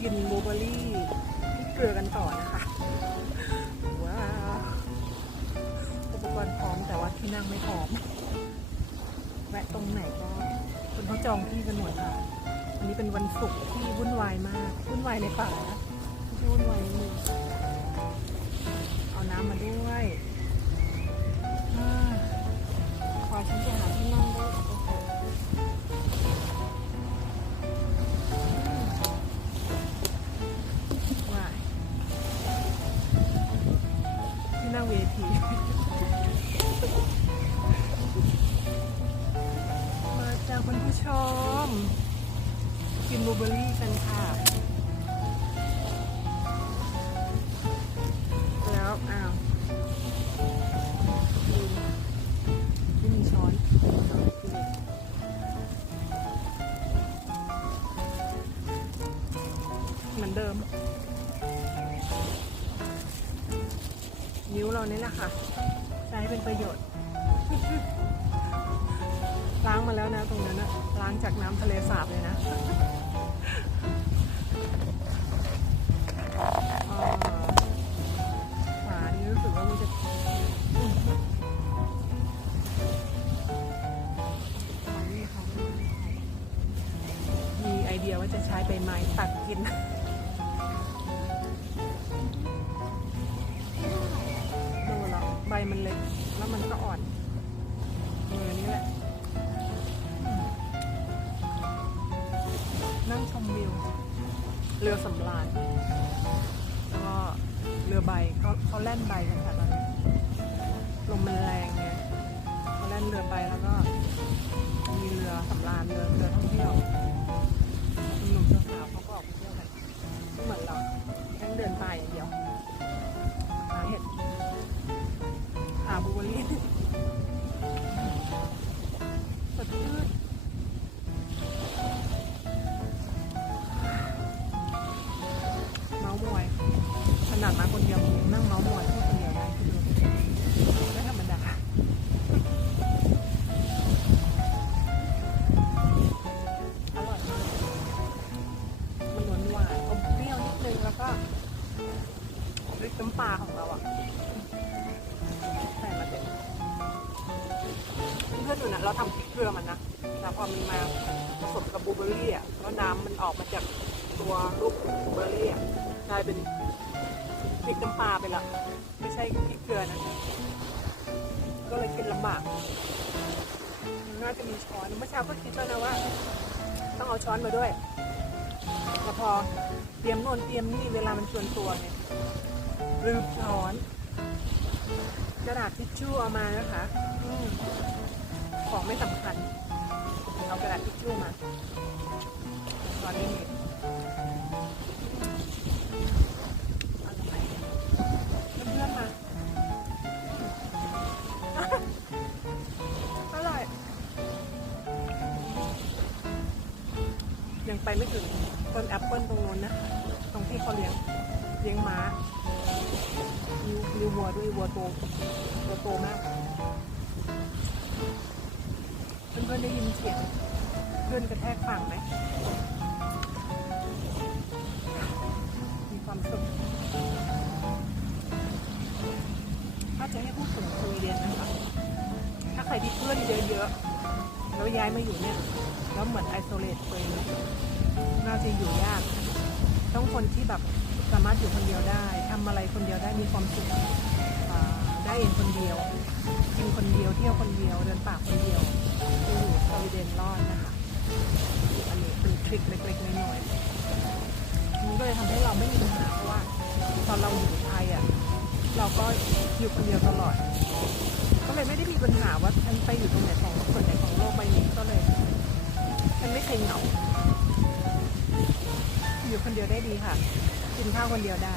กินบลูเบอร์รี่ที่เกลือกันต่อนะคะว้าวอุปกรณ์พร้อมแต่ว่าที่นั่งไม่พร้อม แวะตรงไหนก็คนเขาจองที่กันหมดค่ะวันนี้เป็นวันศุกร์ที่วุ่นวายมากวุ่นวายในป่านะวุ่นวายในเมืองเอาน้ำมาด้วย ชม กินบลูเบอร์รี่กันค่ะ แล้วอ้าวไม่มีช้อนเหมือนเดิม นิ้วเรานี่แหละค่ะใช้เป็นประโยชน์ ล้างมาแล้วนะตรงนั้นนะล้างจากน้ำทะเลสาบเลยนะอ่าฝานี่รู้สึกว่ามันจะมีไอเดียว่าจะใช้ใบไม้ตัดกิน เรือสำราญแล้วก็เรือใบเขาเขาแล่นใบกันค่ะตอนนี้ลมมันแรงไงเขาแล่นเรือใบแล้วก็มีเรือสำราญเรือ ขนาดมาคนเดียวยังนั่งเมาส์มอยพูดคนเดียวได้คือไม่ธรรมดาอร่อยมากมันหวานหวานอมเปรี้ยวนิดนึงแล้วก็พริกน้ำปลาของเราอะใส่มาเต็มเพื่อนๆดูนะเราทำพริกเกลือมันนะแต่พอมันมาผสมกับบลูเบอร์รี่อะแล้วน้ำมันออกมาจากตัวลูกบลูเบอร์รี่อะ กลายเป็นพริกน้ำปลาไปละไม่ใช่พริกเกลือนะก็เลยกินลำบากน่าจะมีช้อนเมื่อเช้าก็คิดแล้วนะว่า ต้องเอาช้อนมาด้วยแต่พอเตรียมโน่นเตรียมนี่เวลามันชวนตัวไงลืมช้อนกระดาษทิชชู่เอามานะคะอของไม่สำคัญ เอากระดาษทิชชู่มาตอนนี้ ยังไปไม่ถึงต้นแอปเปิลตรงนู้นนะ ตรงที่เขาเลี้ยงเลี้ยงม้ามีมีวัวด้วยวัวโตวัวโตมากเพื่อนๆได้ยินเสียงเพื่อนกระแทกฝั่งไหมมีความสุขถ้าจะให้พูดถึงสวีเดนนะคะถ้าใครที่เพื่อนเยอะๆแล้วย้ายมาอยู่เนี่ยแล้วเหมือนไอโซเลตตัวเองเนี่ย จะอยู่ยากต้องคนที่แบบสามารถอยู่คนเดียวได้ทำอะไรคนเดียวได้มีความสุขได้เองคนเดียวกินคนเดียวเที่ยวคนเดียวเดินป่าคนเดียวจะอยู่สวีเดนรอดนะคะอันนี้เป็นทริคเล็กๆน้อยๆมันก็เลยทำให้เราไม่มีปัญหาเพราะว่า ตอนเราอยู่ไทยอะเราก็อยู่คนเดียวตลอด ก็เลยไม่ได้มีปัญหาว่าฉันไปอยู่ตรงไหนของส่วนไหนของโลกใบนี้ก็เลยฉันไม่เคยเหงา คนเดียวได้ดีค่ะ กินข้าวคนเดียวได้